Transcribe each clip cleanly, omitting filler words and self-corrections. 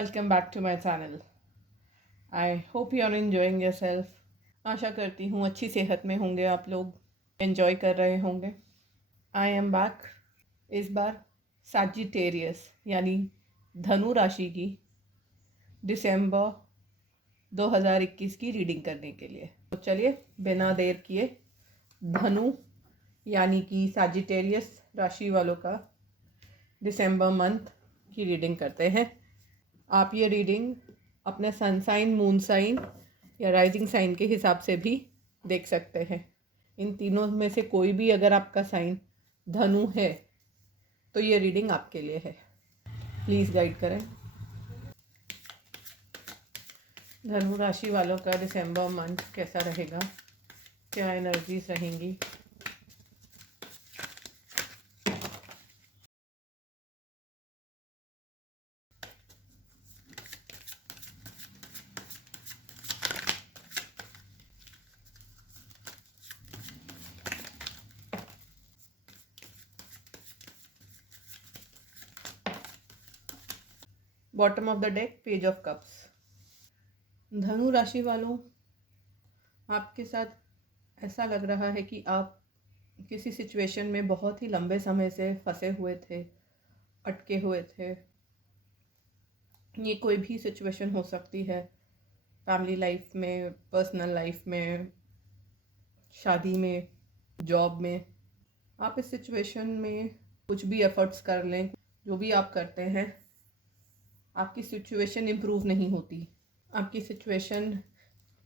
Welcome back to my channel. I hope you are enjoying yourself. आशा करती हूँ अच्छी सेहत में होंगे आप लोग, एंजॉय कर रहे होंगे. आई एम बैक इस बार सैजिटेरियस यानी धनु राशि की दिसंबर 2021 की रीडिंग करने के लिए. तो चलिए बिना देर किए धनु यानी कि सैजिटेरियस राशि वालों का दिसंबर मंथ की रीडिंग करते हैं. आप ये रीडिंग अपने सन साइन, मून साइन या राइजिंग साइन के हिसाब से भी देख सकते हैं. इन तीनों में से कोई भी अगर आपका साइन धनु है तो ये रीडिंग आपके लिए है. प्लीज़ गाइड करें. धनु राशि वालों का दिसंबर मंथ कैसा रहेगा, क्या एनर्जीज रहेंगी. Bottom of the deck page of cups. धनु राशि वालों, आपके साथ ऐसा लग रहा है कि आप किसी सिचुएशन में बहुत ही लंबे समय से फंसे हुए थे, अटके हुए थे. ये कोई भी सिचुएशन हो सकती है, फैमिली लाइफ में, पर्सनल लाइफ में, शादी में, जॉब में. आप इस सिचुएशन में कुछ भी एफर्ट्स कर लें, जो भी आप करते हैं, आपकी सिचुएशन इम्प्रूव नहीं होती. आपकी सिचुएशन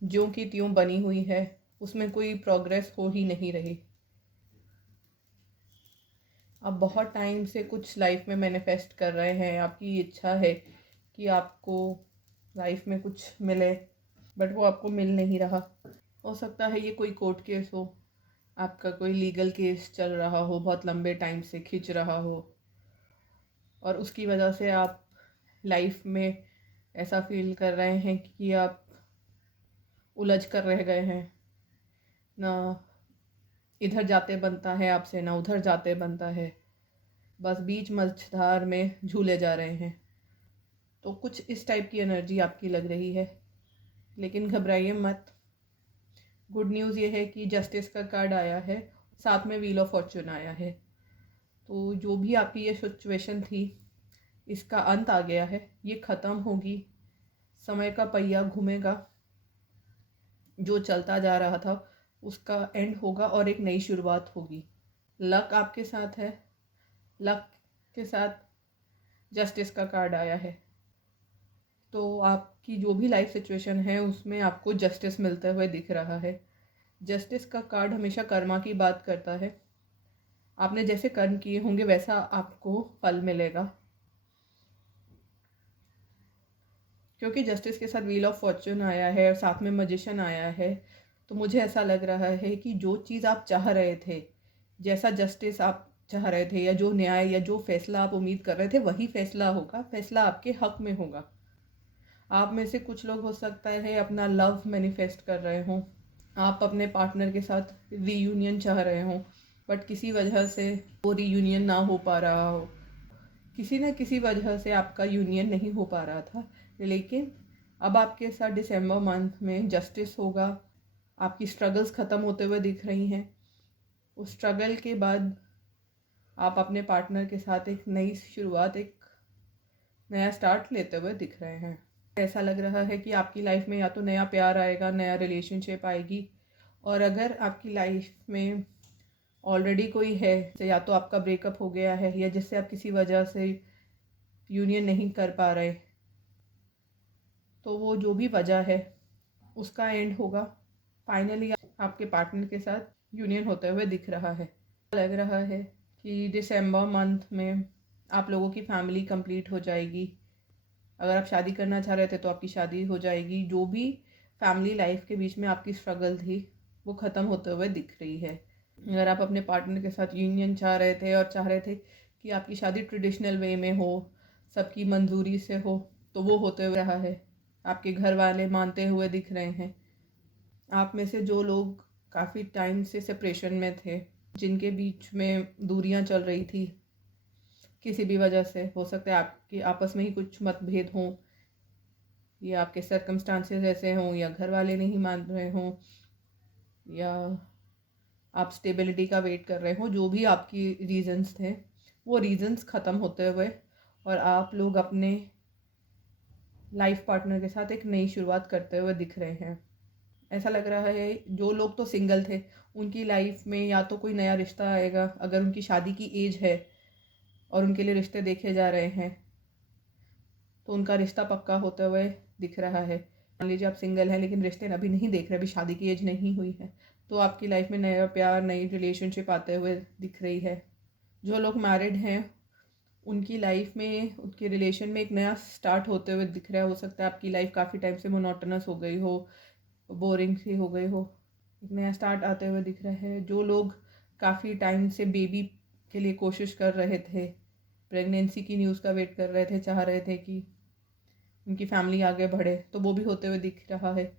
ज्यों की त्यों बनी हुई है, उसमें कोई प्रोग्रेस हो ही नहीं रही. आप बहुत टाइम से कुछ लाइफ में मैनिफेस्ट कर रहे हैं, आपकी इच्छा है कि आपको लाइफ में कुछ मिले, बट वो आपको मिल नहीं रहा. हो सकता है ये कोई कोर्ट केस हो, आपका कोई लीगल केस चल रहा हो, बहुत लंबे टाइम से खिंच रहा हो, और उसकी वजह से आप लाइफ में ऐसा फील कर रहे हैं कि आप उलझ कर रह गए हैं. ना इधर जाते बनता है आपसे, ना उधर जाते बनता है, बस बीच मझधार में झूले जा रहे हैं. तो कुछ इस टाइप की एनर्जी आपकी लग रही है, लेकिन घबराइए मत. गुड न्यूज़ ये है कि जस्टिस का कार्ड आया है, साथ में व्हील ऑफ फॉर्चून आया है. तो जो भी आपकी ये सिचुएशन थी, इसका अंत आ गया है. ये ख़त्म होगी, समय का पहिया घूमेगा, जो चलता जा रहा था उसका एंड होगा और एक नई शुरुआत होगी. लक आपके साथ है. लक के साथ जस्टिस का कार्ड आया है. तो आपकी जो भी लाइफ सिचुएशन है उसमें आपको जस्टिस मिलते हुए दिख रहा है. जस्टिस का कार्ड हमेशा कर्मा की बात करता है. आपने जैसे कर्म किए होंगे वैसा आपको फल मिलेगा. क्योंकि जस्टिस के साथ व्हील ऑफ फॉर्चून आया है और साथ में मैजिशियन आया है, तो मुझे ऐसा लग रहा है कि जो चीज़ आप चाह रहे थे, जैसा जस्टिस आप चाह रहे थे, या जो न्याय या जो फैसला आप उम्मीद कर रहे थे, वही फैसला होगा. फैसला आपके हक में होगा. आप में से कुछ लोग हो सकता है अपना लव मैनिफेस्ट कर रहे हों, आप अपने पार्टनर के साथ रीयूनियन चाह रहे हों, बट किसी वजह से वो रीयूनियन ना हो पा रहा हो. किसी न किसी वजह से आपका यूनियन नहीं हो पा रहा था, लेकिन अब आपके साथ दिसंबर मंथ में जस्टिस होगा. आपकी स्ट्रगल्स ख़त्म होते हुए दिख रही हैं. उस स्ट्रगल के बाद आप अपने पार्टनर के साथ एक नई शुरुआत, एक नया स्टार्ट लेते हुए दिख रहे हैं. ऐसा लग रहा है कि आपकी लाइफ में या तो नया प्यार आएगा, नया रिलेशनशिप आएगी, और अगर आपकी लाइफ में ऑलरेडी कोई है, या तो आपका ब्रेकअप हो गया है, या जिससे आप किसी वजह से यूनियन नहीं कर पा रहे, तो वो जो भी वजह है उसका एंड होगा. फाइनली आपके पार्टनर के साथ यूनियन होते हुए दिख रहा है. लग रहा है कि दिसंबर मंथ में आप लोगों की फैमिली कंप्लीट हो जाएगी. अगर आप शादी करना चाह रहे थे तो आपकी शादी हो जाएगी. जो भी फैमिली लाइफ के बीच में आपकी स्ट्रगल थी वो ख़त्म होते हुए दिख रही है. अगर आप अपने पार्टनर के साथ यूनियन चाह रहे थे और चाह रहे थे कि आपकी शादी ट्रेडिशनल वे में हो, सबकी मंजूरी से हो, तो वो होते हुए रहा है. आपके घर वाले मानते हुए दिख रहे हैं. आप में से जो लोग काफ़ी टाइम से सेपरेशन में थे, जिनके बीच में दूरियां चल रही थी किसी भी वजह से, हो सकता है आपके आपस में ही कुछ मतभेद हों, ये आपके सर्कमस्टांसेस ऐसे हों, या घर वाले नहीं मान रहे हों, या आप स्टेबिलिटी का वेट कर रहे हो, जो भी आपकी रीजंस थे वो रीजंस ख़त्म होते हुए और आप लोग अपने लाइफ पार्टनर के साथ एक नई शुरुआत करते हुए दिख रहे हैं। ऐसा लग रहा है जो लोग तो सिंगल थे उनकी लाइफ में या तो कोई नया रिश्ता आएगा, अगर उनकी शादी की एज है और उनके लिए रिश्ते देखे जा रहे हैं तो उनका रिश्ता पक्का होते हुए दिख रहा है। मान लीजिए आप सिंगल हैं लेकिन रिश्ते अभी नहीं देख रहे, अभी शादी की एज नहीं हुई है, तो आपकी लाइफ में नया प्यार, नई रिलेशनशिप आते हुए दिख रही है। जो लोग मैरिड हैं उनकी लाइफ में, उनके रिलेशन में एक नया स्टार्ट होते हुए दिख रहा है। हो सकता है आपकी लाइफ काफ़ी टाइम से मोनोटोनस हो गई हो, बोरिंग सी हो गई हो, एक नया स्टार्ट आते हुए दिख रहा है। जो लोग काफ़ी टाइम से बेबी के लिए कोशिश कर रहे थे, प्रेगनेंसी की न्यूज़ का वेट कर रहे थे, चाह रहे थे कि उनकी फैमिली आगे बढ़े, तो वो भी होते हुए दिख रहा है।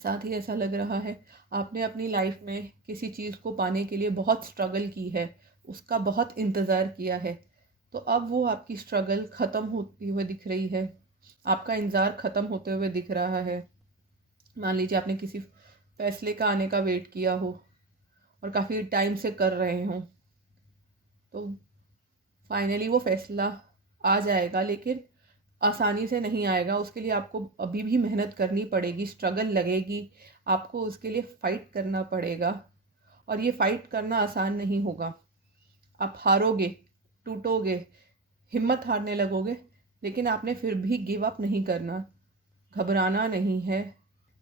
साथ ही ऐसा लग रहा है आपने अपनी लाइफ में किसी चीज़ को पाने के लिए बहुत स्ट्रगल की है, उसका बहुत इंतज़ार किया है, तो अब वो आपकी स्ट्रगल ख़त्म होती हुई दिख रही है, आपका इंतज़ार ख़त्म होते हुए दिख रहा है। मान लीजिए आपने किसी फैसले का आने का वेट किया हो और काफ़ी टाइम से कर रहे हों, तो फाइनली वो फैसला आ जाएगा, लेकिन आसानी से नहीं आएगा। उसके लिए आपको अभी भी मेहनत करनी पड़ेगी, स्ट्रगल लगेगी, आपको उसके लिए फ़ाइट करना पड़ेगा और ये फ़ाइट करना आसान नहीं होगा। आप हारोगे, टूटोगे, हिम्मत हारने लगोगे, लेकिन आपने फिर भी गिव अप नहीं करना, घबराना नहीं है।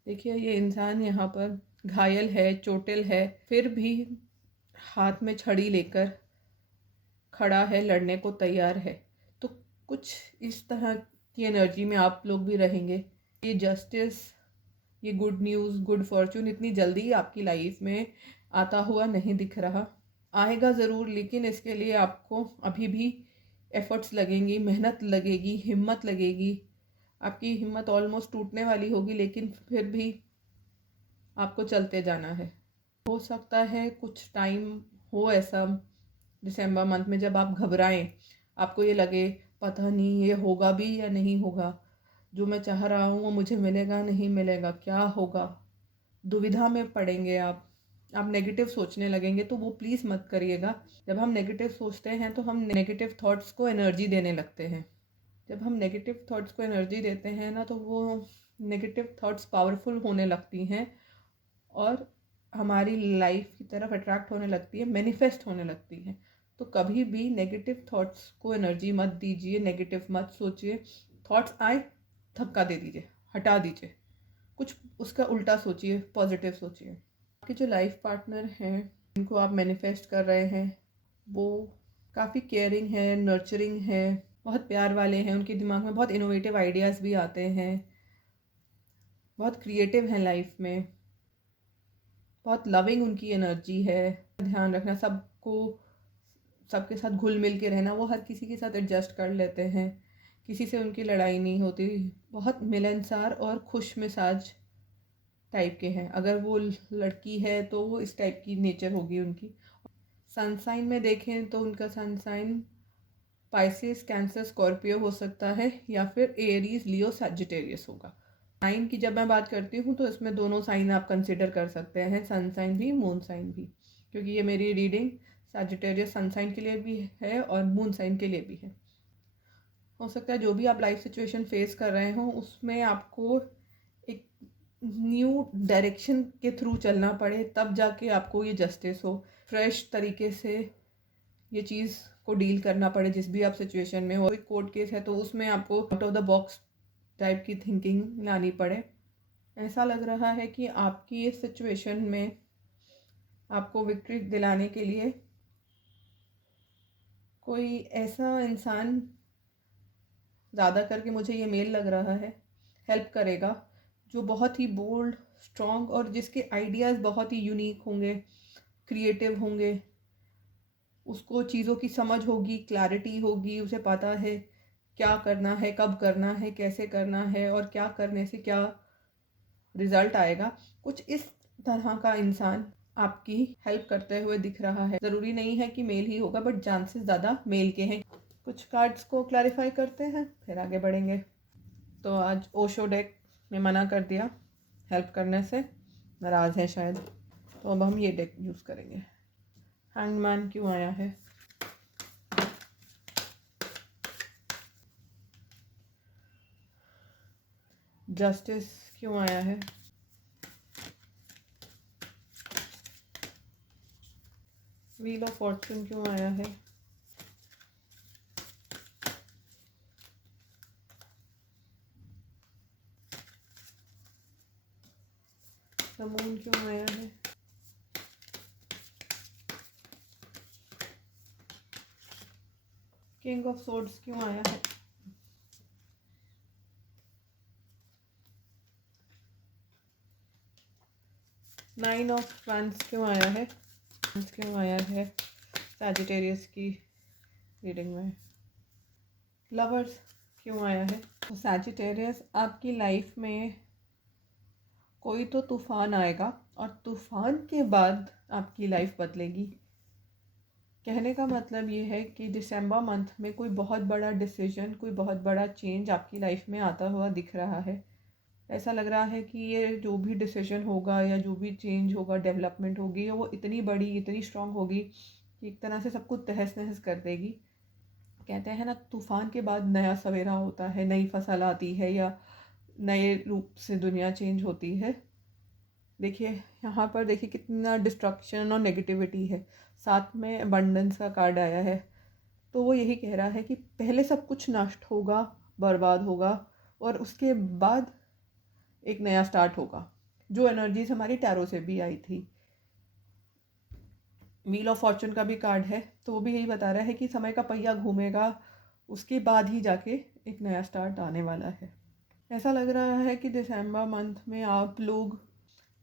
देखिए ये इंसान यहाँ पर घायल है, चोटिल है, फिर भी हाथ में छड़ी लेकर खड़ा है, लड़ने को तैयार है। तो कुछ इस तरह की एनर्जी में आप लोग भी रहेंगे। ये जस्टिस, ये गुड न्यूज़, गुड फॉर्चून इतनी जल्दी आपकी लाइफ में आता हुआ नहीं दिख रहा। आएगा ज़रूर, लेकिन इसके लिए आपको अभी भी एफ़र्ट्स लगेंगी, मेहनत लगेगी, हिम्मत लगेगी। आपकी हिम्मत ऑलमोस्ट टूटने वाली होगी, लेकिन फिर भी आपको चलते जाना है। हो सकता है कुछ टाइम हो ऐसा दिसंबर मंथ में जब आप घबराएं, आपको ये लगे पता नहीं ये होगा भी या नहीं होगा, जो मैं चाह रहा हूँ वो मुझे मिलेगा नहीं मिलेगा, क्या होगा, दुविधा में पड़ेंगे आप नेगेटिव सोचने लगेंगे। तो वो प्लीज़ मत करिएगा। जब हम नेगेटिव सोचते हैं तो हम नेगेटिव थॉट्स को एनर्जी देने लगते हैं। जब हम नेगेटिव थॉट्स को एनर्जी देते हैं ना, तो वो नेगेटिव थॉट्स पावरफुल होने लगती हैं और हमारी लाइफ की तरफ अट्रैक्ट होने लगती है, मैनिफेस्ट होने लगती है। तो कभी भी नेगेटिव थॉट्स को एनर्जी मत दीजिए, नेगेटिव मत सोचिए। थॉट्स आए, धक्का दे दीजिए, हटा दीजिए, कुछ उसका उल्टा सोचिए, पॉजिटिव सोचिए। आपके जो लाइफ पार्टनर हैं जिनको आप मैनिफेस्ट कर रहे हैं, वो काफ़ी केयरिंग है, नर्चरिंग है, बहुत प्यार वाले हैं। उनके दिमाग में बहुत इनोवेटिव आइडियाज़ भी आते हैं, बहुत क्रिएटिव हैं लाइफ में, बहुत लविंग उनकी एनर्जी है। ध्यान रखना, सबके साथ घुल मिल के रहना, वो हर किसी के साथ एडजस्ट कर लेते हैं, किसी से उनकी लड़ाई नहीं होती, बहुत मिलनसार और खुश मिजाज टाइप के हैं। अगर वो लड़की है तो वो इस टाइप की नेचर होगी उनकी। सनसाइन में देखें तो उनका सनसाइन पाइसेस, कैंसर, स्कॉर्पियो हो सकता है, या फिर एरीज, लियो, सैजिटेरियस होगा। साइन की जब मैं बात करती हूँ तो इसमें दोनों साइन आप कंसिडर कर सकते हैं, सन साइन भी, मून साइन भी, क्योंकि ये मेरी रीडिंग सैजिटेरियस सन साइन के लिए भी है और मून साइन के लिए भी है। हो सकता है जो भी आप लाइफ सिचुएशन फेस कर रहे हो उसमें आपको एक न्यू डायरेक्शन के थ्रू चलना पड़े, तब जाके आपको ये जस्टिस हो, फ्रेश तरीके से ये चीज़ को डील करना पड़े जिस भी आप सिचुएशन में हो। कोई कोर्ट केस है तो उसमें आपको out of the box type की थिंकिंग लानी पड़े। ऐसा लग रहा है कि आपकी इस सिचुएशन में आपको विक्ट्री दिलाने के लिए कोई ऐसा इंसान, ज़्यादा करके मुझे ये मेल लग रहा है, हेल्प करेगा, जो बहुत ही बोल्ड, स्ट्रॉन्ग और जिसके आइडियाज़ बहुत ही यूनिक होंगे, क्रिएटिव होंगे। उसको चीज़ों की समझ होगी, क्लैरिटी होगी, उसे पता है क्या करना है, कब करना है, कैसे करना है और क्या करने से क्या रिजल्ट आएगा। कुछ इस तरह का इंसान आपकी हेल्प करते हुए दिख रहा है। ज़रूरी नहीं है कि मेल ही होगा, बट चांसेस ज़्यादा मेल के हैं। कुछ कार्ड्स को क्लैरिफाई करते हैं फिर आगे बढ़ेंगे। तो आज ओशो डेक मैं मना कर दिया हेल्प करने से, नाराज़ है शायद। तो अब हम ये डेक यूज़ करेंगे। हैंगमैन क्यों आया है? जस्टिस क्यों आया है? व्हील ऑफ फॉर्चून क्यों आया है? द मून क्यों आया है? किंग ऑफ सोर्ड्स क्यों आया है? नाइन ऑफ वैंड्स क्यों आया है? क्यों आया है सैजिटेरियस की रीडिंग में? लवर्स क्यों आया है? तो सैजिटेरियस, आपकी लाइफ में कोई तो तूफान आएगा और तूफान के बाद आपकी लाइफ बदलेगी। कहने का मतलब ये है कि दिसंबर मंथ में कोई बहुत बड़ा डिसीजन, कोई बहुत बड़ा चेंज आपकी लाइफ में आता हुआ दिख रहा है। ऐसा लग रहा है कि ये जो भी डिसीजन होगा या जो भी चेंज होगा, डेवलपमेंट होगी, वो इतनी बड़ी, इतनी स्ट्रांग होगी कि एक तरह से सबको तहस नहस कर देगी। कहते हैं ना, तूफान के बाद नया सवेरा होता है, नई फसल आती है या नए रूप से दुनिया चेंज होती है। देखिए यहाँ पर, देखिए कितना डिस्ट्रक्शन और नेगेटिविटी है, साथ में अबंडेंस का कार्ड आया है। तो वो यही कह रहा है कि पहले सब कुछ नष्ट होगा, बर्बाद होगा, और उसके बाद एक नया स्टार्ट होगा। जो एनर्जीज हमारी टैरो से भी आई थी। व्हील ऑफ फॉर्चून का भी कार्ड है, तो वो भी यही बता रहा है कि समय का पहिया घूमेगा, उसके बाद ही जाके एक नया स्टार्ट आने वाला है। ऐसा लग रहा है कि दिसंबर मंथ में आप लोग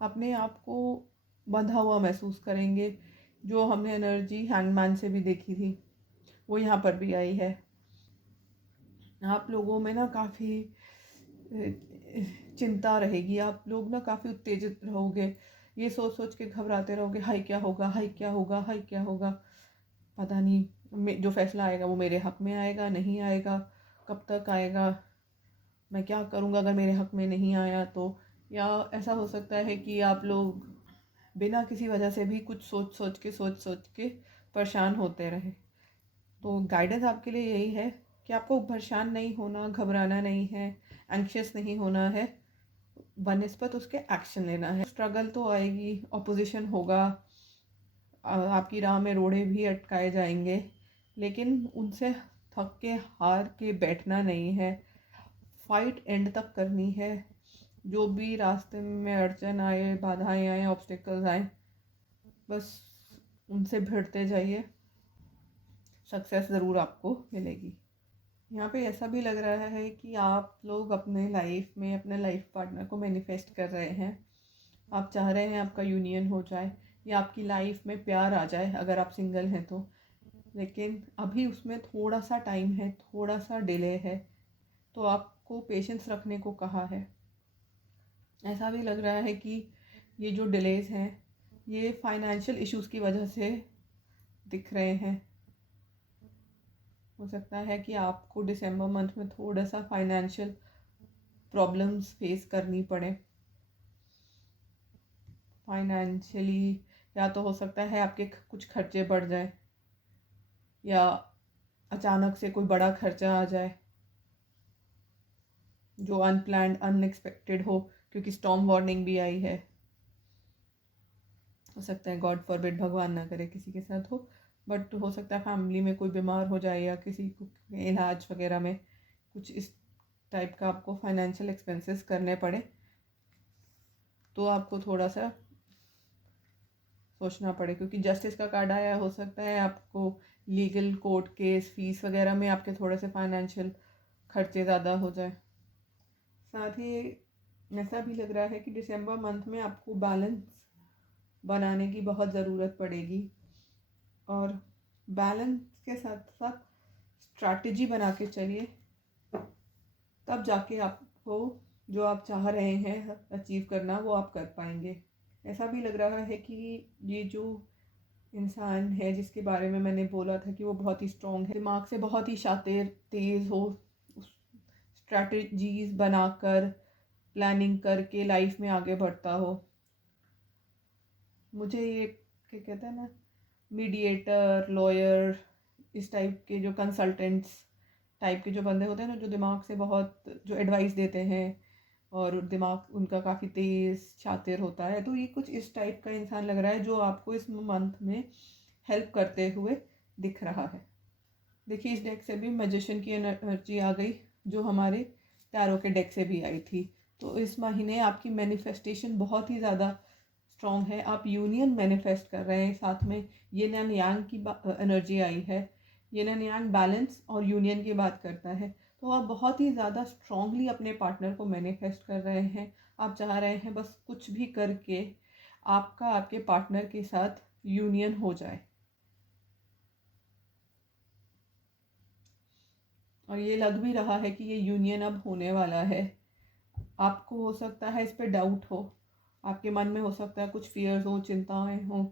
अपने आप को बंधा हुआ महसूस करेंगे। जो हमने एनर्जी हैंगमैन से भी देखी थी, वो यहाँ पर भी आई है। आप लोगों में ना काफ़ी चिंता रहेगी, आप लोग ना काफ़ी उत्तेजित रहोगे, ये सोच सोच के घबराते रहोगे, हाय क्या होगा, हाय क्या होगा, हाय क्या होगा, पता नहीं जो फैसला आएगा वो मेरे हक़ में आएगा, नहीं आएगा, कब तक आएगा, मैं क्या करूँगा अगर मेरे हक़ में नहीं आया तो। या ऐसा हो सकता है कि आप लोग बिना किसी वजह से भी कुछ सोच सोच के परेशान होते रहे। तो गाइडेंस आपके लिए यही है कि आपको परेशान नहीं होना, घबराना नहीं है, एंक्शियस नहीं होना है, बनिस्बत उसके एक्शन लेना है। स्ट्रगल तो आएगी, ऑपोजिशन होगा, आपकी राह में रोड़े भी अटकाए जाएंगे, लेकिन उनसे थक के हार के बैठना नहीं है, फाइट एंड तक करनी है। जो भी रास्ते में अड़चन आए, बाधाएं आए, ऑब्स्टिकल्स आए, बस उनसे भिड़ते जाइए, सक्सेस ज़रूर आपको मिलेगी। यहाँ पे ऐसा भी लग रहा है कि आप लोग अपने लाइफ में अपने लाइफ पार्टनर को मैनिफेस्ट कर रहे हैं। आप चाह रहे हैं आपका यूनियन हो जाए या आपकी लाइफ में प्यार आ जाए अगर आप सिंगल हैं तो, लेकिन अभी उसमें थोड़ा सा टाइम है, थोड़ा सा डिले है, तो आपको पेशेंस रखने को कहा है। ऐसा भी लग रहा है कि ये जो डिलेज हैं ये फाइनेंशियल इश्यूज़ की वजह से दिख रहे हैं। हो सकता है कि आपको दिसंबर मंथ में थोड़ा सा फाइनेंशियल प्रॉब्लम्स फेस करनी पड़े फाइनेंशियली, या तो हो सकता है आपके कुछ खर्चे बढ़ जाए या अचानक से कोई बड़ा खर्चा आ जाए जो अनप्लैन्ड, अनएक्सपेक्टेड हो, क्योंकि स्टॉर्म वार्निंग भी आई है। हो सकता है, गॉड फॉरबिड, भगवान ना करे किसी के साथ हो, बट हो सकता है फैमिली में कोई बीमार हो जाए या किसी को इलाज वगैरह में कुछ इस टाइप का आपको फाइनेंशियल एक्सपेंसेस करने पड़े, तो आपको थोड़ा सा सोचना पड़े। क्योंकि जस्टिस का कार्ड आया, हो सकता है आपको लीगल कोर्ट केस, फीस वगैरह में आपके थोड़े से फाइनेंशियल खर्चे ज़्यादा हो जाए। साथ ही ऐसा भी लग रहा है कि दिसंबर मंथ में आपको बैलेंस बनाने की बहुत ज़रूरत पड़ेगी, और बैलेंस के साथ साथ स्ट्रैटेजी बना के चलिए, तब जाके आपको जो आप चाह रहे हैं अचीव करना वो आप कर पाएंगे। ऐसा भी लग रहा है कि ये जो इंसान है जिसके बारे में मैंने बोला था कि वो बहुत ही स्ट्रॉन्ग है, दिमाग से बहुत ही शातिर, तेज़ हो, स्ट्रैटेजीज बनाकर प्लानिंग करके लाइफ में आगे बढ़ता हो। मुझे ये क्या कहते हैं ना, मीडिएटर, लॉयर, इस टाइप के जो कंसल्टेंट्स टाइप के जो बंदे होते हैं ना, जो दिमाग से बहुत जो एडवाइस देते हैं और दिमाग उनका काफ़ी तेज़ शातिर होता है, तो ये कुछ इस टाइप का इंसान लग रहा है जो आपको इस मंथ में हेल्प करते हुए दिख रहा है। देखिए इस डेक से भी मैजिशियन की एनर्जी आ गई, जो हमारे टैरो के डेक से भी आई थी। तो इस महीने आपकी मैनिफेस्टेशन बहुत ही ज़्यादा स्ट्रॉन्ग है। आप यूनियन मैनिफेस्ट कर रहे हैं, साथ में येन एंड यांग की एनर्जी आई है। येन एंड यांग बैलेंस और यूनियन की बात करता है। तो आप बहुत ही ज़्यादा स्ट्रॉन्गली अपने पार्टनर को मैनिफेस्ट कर रहे हैं। आप चाह रहे हैं बस कुछ भी करके आपका आपके पार्टनर के साथ यूनियन हो जाए, और ये लग भी रहा है कि ये यूनियन अब होने वाला है। आपको हो सकता है इस पे डाउट हो, आपके मन में हो सकता है कुछ फियर्स हो, चिंताएं हो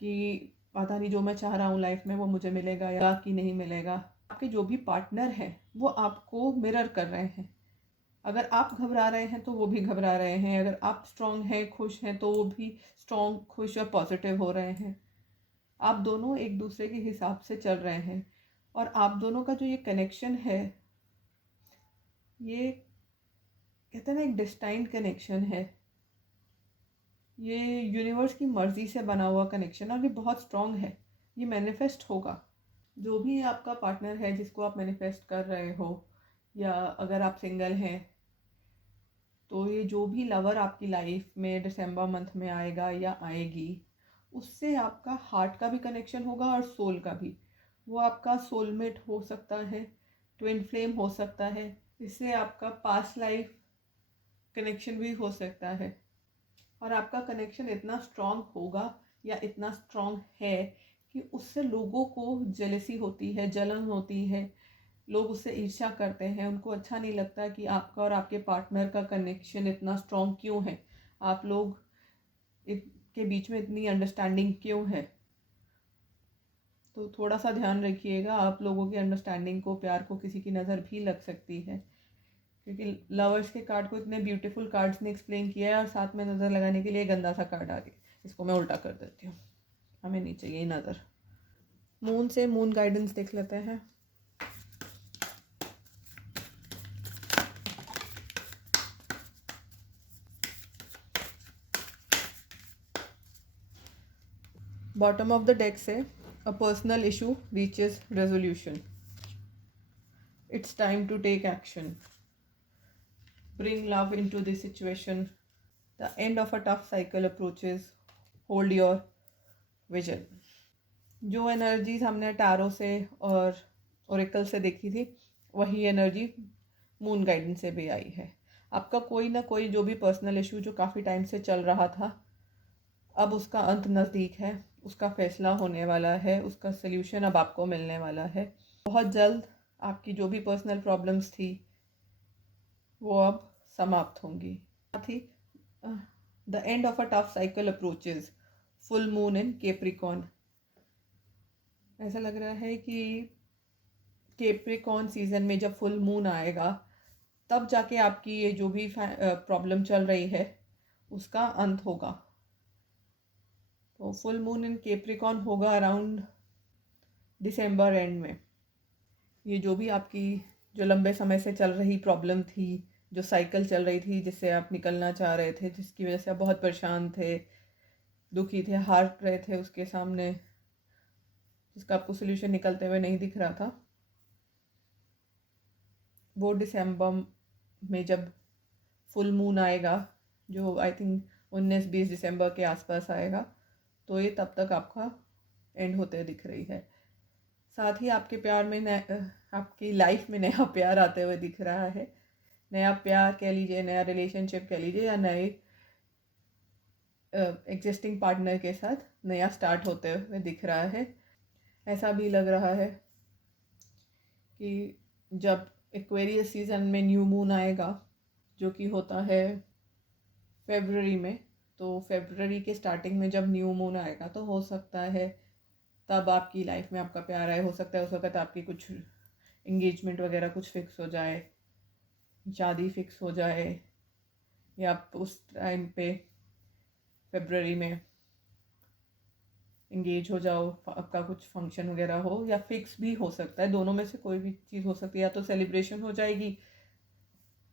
कि पता नहीं जो मैं चाह रहा हूँ लाइफ में वो मुझे मिलेगा या कि नहीं मिलेगा। आपके जो भी पार्टनर हैं वो आपको मिरर कर रहे हैं। अगर आप घबरा रहे हैं तो वो भी घबरा रहे हैं, अगर आप स्ट्रांग हैं, खुश हैं, तो वो भी स्ट्रांग, खुश और पॉजिटिव हो रहे हैं। आप दोनों एक दूसरे के हिसाब से चल रहे हैं, और आप दोनों का जो ये कनेक्शन है, ये कहते हैं ना एक डिस्टाइंड कनेक्शन है। ये यूनिवर्स की मर्ज़ी से बना हुआ कनेक्शन, और ये बहुत स्ट्रॉन्ग है। ये मैनिफेस्ट होगा। जो भी आपका पार्टनर है जिसको आप मैनिफेस्ट कर रहे हो, या अगर आप सिंगल हैं तो ये जो भी लवर आपकी लाइफ में दिसंबर मंथ में आएगा या आएगी, उससे आपका हार्ट का भी कनेक्शन होगा और सोल का भी। वो आपका सोलमेट हो सकता है, ट्विन फ्लेम हो सकता है, इससे आपका पास्ट लाइफ कनेक्शन भी हो सकता है। और आपका कनेक्शन इतना स्ट्रॉन्ग होगा या इतना स्ट्रॉन्ग है कि उससे लोगों को जेलसी होती है, जलन होती है, लोग उससे ईर्ष्या करते हैं। उनको अच्छा नहीं लगता कि आपका और आपके पार्टनर का कनेक्शन इतना स्ट्रॉन्ग क्यों है, आप लोग के बीच में इतनी अंडरस्टैंडिंग क्यों है। तो थोड़ा सा ध्यान रखिएगा, आप लोगों की अंडरस्टैंडिंग को, प्यार को किसी की नज़र भी लग सकती है, क्योंकि लवर्स के कार्ड को इतने ब्यूटीफुल कार्ड्स ने एक्सप्लेन किया है और साथ में नज़र लगाने के लिए गंदा सा कार्ड आ गया। इसको मैं उल्टा कर देती हूँ, हमें नहीं चाहिए नज़र। मून से मून गाइडेंस देख लेते हैं। बॉटम ऑफ द डेक से a personal issue reaches resolution, it's time to take action, bring love into this situation, the end of a tough cycle approaches, hold your vision। जो energies हमने tarot से और Oracle से देखी थी, वही energy moon guidance से भी आई है। आपका कोई ना कोई जो भी पर्सनल इशू जो काफ़ी टाइम से चल रहा था, अब उसका अंत नज़दीक है, उसका फैसला होने वाला है, उसका सल्यूशन अब आपको मिलने वाला है। बहुत जल्द आपकी जो भी पर्सनल प्रॉब्लम्स थी वो अब समाप्त होंगी। साथ ही the end of a tough cycle approaches, full moon in Capricorn. ऐसा लग रहा है कि केप्रिकॉन सीजन में जब फुल मून आएगा तब जाके आपकी ये जो भी प्रॉब्लम चल रही है उसका अंत होगा। तो फुल मून इन केप्रिकॉन होगा अराउंड दिसंबर एंड में। ये जो भी आपकी जो लंबे समय से चल रही प्रॉब्लम थी, जो साइकिल चल रही थी जिससे आप निकलना चाह रहे थे, जिसकी वजह से आप बहुत परेशान थे, दुखी थे, हार रहे थे उसके सामने, जिसका आपको सोल्यूशन निकलते हुए नहीं दिख रहा था, वो दिसंबर में जब फुल मून आएगा, जो आई थिंक 19-20 दिसंबर के आसपास आएगा, तो ये तब तक आपका एंड होते दिख रही है। साथ ही आपके प्यार में आपकी लाइफ में नया प्यार आते हुए दिख रहा है। नया प्यार कह लीजिए, नया रिलेशनशिप कह लीजिए, या नए एग्जिस्टिंग पार्टनर के साथ नया स्टार्ट होते हुए दिख रहा है। ऐसा भी लग रहा है कि जब एक्वेरियस सीजन में न्यू मून आएगा, जो कि होता है फरवरी में, तो फरवरी के स्टार्टिंग में जब न्यू मून आएगा तो हो सकता है तब आपकी लाइफ में आपका प्यार आए। हो सकता है उस वक्त आपकी कुछ इंगेजमेंट वगैरह कुछ फिक्स हो जाए, शादी फिक्स हो जाए, या आप उस टाइम पे फरवरी में इंगेज हो जाओ, आपका कुछ फंक्शन वगैरह हो, या फिक्स भी हो सकता है, दोनों में से कोई भी चीज़ हो सकती है। या तो सेलिब्रेशन हो जाएगी,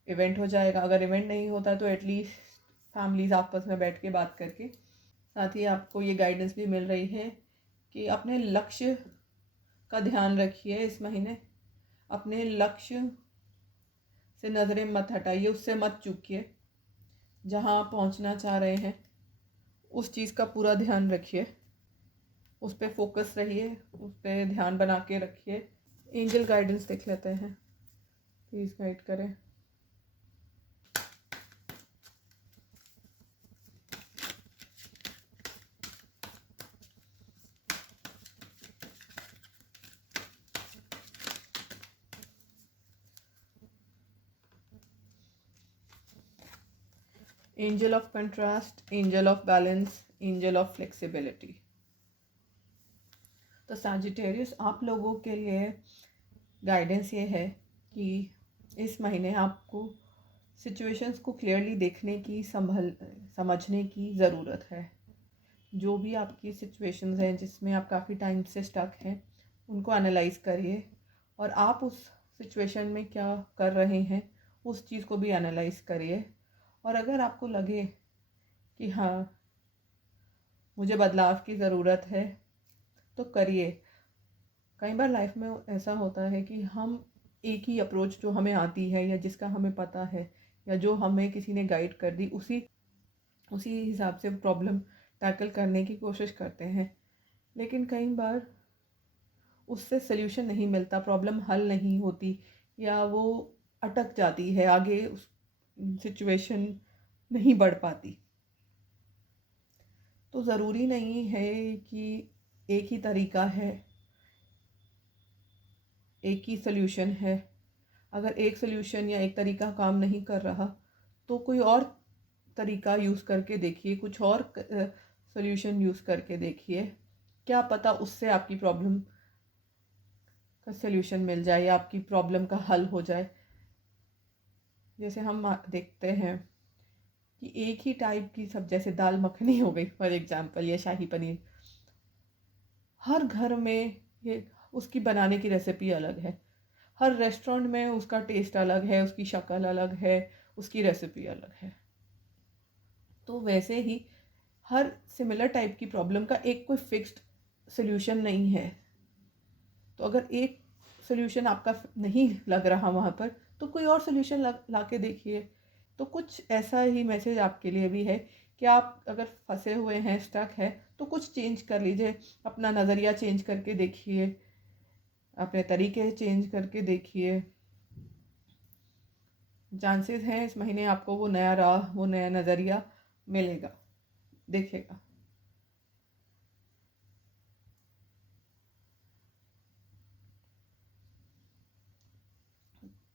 इवेंट हो जाएगा। अगर इवेंट नहीं होता तो एटलीस्ट फैमिलीज आपस में बैठ के बात करके। साथ ही आपको ये गाइडेंस भी मिल रही है कि अपने लक्ष्य का ध्यान रखिए इस महीने। अपने लक्ष्य से नज़रें मत हटाइए, उससे मत चूकिए। जहाँ आप पहुँचना चाह रहे हैं उस चीज़ का पूरा ध्यान रखिए, उस पर फोकस रहिए, उस पर ध्यान बना के रखिए। एंजल गाइडेंस देख लेते हैं, प्लीज़ गाइड करें। Angel of contrast, angel of balance, angel of flexibility. तो सैजिटेरियस, आप लोगों के लिए गाइडेंस ये है कि इस महीने आपको सिचुएशंस को क्लियरली देखने की, समझने की ज़रूरत है। जो भी आपकी सिचुएशंस हैं जिसमें आप काफ़ी टाइम से स्टक हैं, उनको एनालाइज करिए, और आप उस सिचुएशन में क्या कर रहे हैं उस चीज़ को भी एनालाइज करिए। और अगर आपको लगे कि हाँ मुझे बदलाव की ज़रूरत है तो करिए। कई बार लाइफ में ऐसा होता है कि हम एक ही अप्रोच जो हमें आती है या जिसका हमें पता है या जो हमें किसी ने गाइड कर दी, उसी हिसाब से प्रॉब्लम टैकल करने की कोशिश करते हैं। लेकिन कई बार उससे सल्यूशन नहीं मिलता, प्रॉब्लम हल नहीं होती, या वो अटक जाती है, आगे उस सिचुएशन नहीं बढ़ पाती। तो ज़रूरी नहीं है कि एक ही तरीका है, एक ही सल्यूशन है। अगर एक सल्यूशन या एक तरीका काम नहीं कर रहा तो कोई और तरीका यूज़ करके देखिए, कुछ और सल्यूशन यूज़ करके देखिए। क्या पता उससे आपकी प्रॉब्लम का सल्यूशन मिल जाए या आपकी प्रॉब्लम का हल हो जाए। जैसे हम देखते हैं कि एक ही टाइप की सब, जैसे दाल मखनी हो गई फॉर एग्जांपल, या शाही पनीर, हर घर में ये उसकी बनाने की रेसिपी अलग है, हर रेस्टोरेंट में उसका टेस्ट अलग है, उसकी शक्ल अलग है, उसकी रेसिपी अलग है। तो वैसे ही हर सिमिलर टाइप की प्रॉब्लम का एक कोई फिक्स्ड सल्यूशन नहीं है। तो अगर एक सल्यूशन आपका नहीं लग रहा वहाँ पर, तो कोई और सल्यूशन ला के देखिए। तो कुछ ऐसा ही मैसेज आपके लिए भी है कि आप अगर फंसे हुए हैं, स्टक है, तो कुछ चेंज कर लीजिए, अपना नज़रिया चेंज करके देखिए, अपने तरीके चेंज करके देखिए। चांसेस हैं इस महीने आपको वो नया राह, वो नया नज़रिया मिलेगा, देखेगा।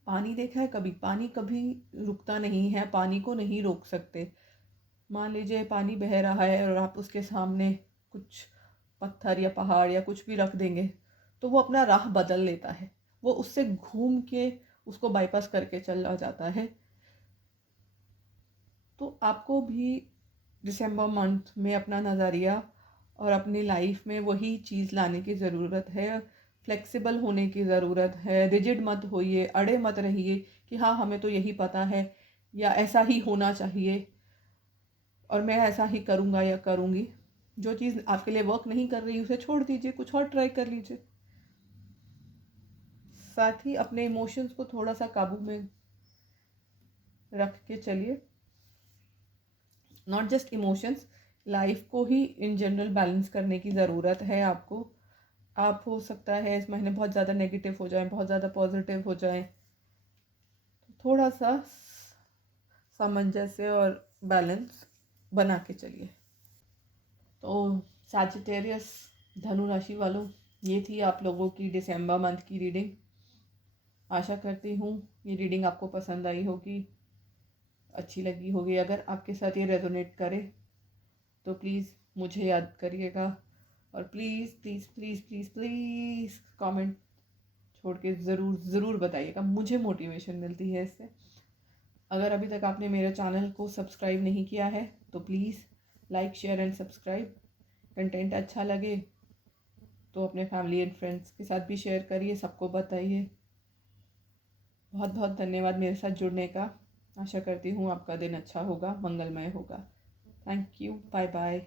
पानी देखा है कभी? पानी कभी रुकता नहीं है, पानी को नहीं रोक सकते। मान लीजिए पानी बह रहा है और आप उसके सामने कुछ पत्थर या पहाड़ या कुछ भी रख देंगे तो वो अपना राह बदल लेता है, वो उससे घूम के उसको बाईपास करके चला जाता है। तो आपको भी दिसंबर मंथ में अपना नज़रिया और अपनी लाइफ में वही चीज़ लाने की ज़रूरत है। फ्लेक्सिबल होने की ज़रूरत है, रिजिड मत होइए, अड़े मत रहिए कि हाँ हमें तो यही पता है या ऐसा ही होना चाहिए और मैं ऐसा ही करूँगा या करूँगी। जो चीज़ आपके लिए वर्क नहीं कर रही उसे छोड़ दीजिए, कुछ और ट्राई कर लीजिए। साथ ही अपने इमोशंस को थोड़ा सा काबू में रख के चलिए। नॉट जस्ट इमोशंस, लाइफ को ही इन जनरल बैलेंस करने की ज़रूरत है आपको। आप हो सकता है इस महीने बहुत ज़्यादा नेगेटिव हो जाएं, बहुत ज़्यादा पॉजिटिव हो जाएं, तो थोड़ा सा सामंजस्य और बैलेंस बना के चलिए। तो सैजिटेरियस, धनु राशि वालों, ये थी आप लोगों की दिसंबर मंथ की रीडिंग। आशा करती हूँ ये रीडिंग आपको पसंद आई होगी, अच्छी लगी होगी। अगर आपके साथ ये रेजोनेट करे तो प्लीज़ मुझे याद करिएगा, और please please please please please comment छोड़ के ज़रूर ज़रूर बताइएगा, मुझे मोटिवेशन मिलती है इससे। अगर अभी तक आपने मेरे चैनल को सब्सक्राइब नहीं किया है तो please like share and subscribe. Content अच्छा लगे तो अपने फैमिली एंड फ्रेंड्स के साथ भी शेयर करिए, सबको बताइए। बहुत बहुत धन्यवाद मेरे साथ जुड़ने का। आशा करती हूँ आपका दिन अच्छा होगा, मंगलमय होगा। Thank you, bye bye.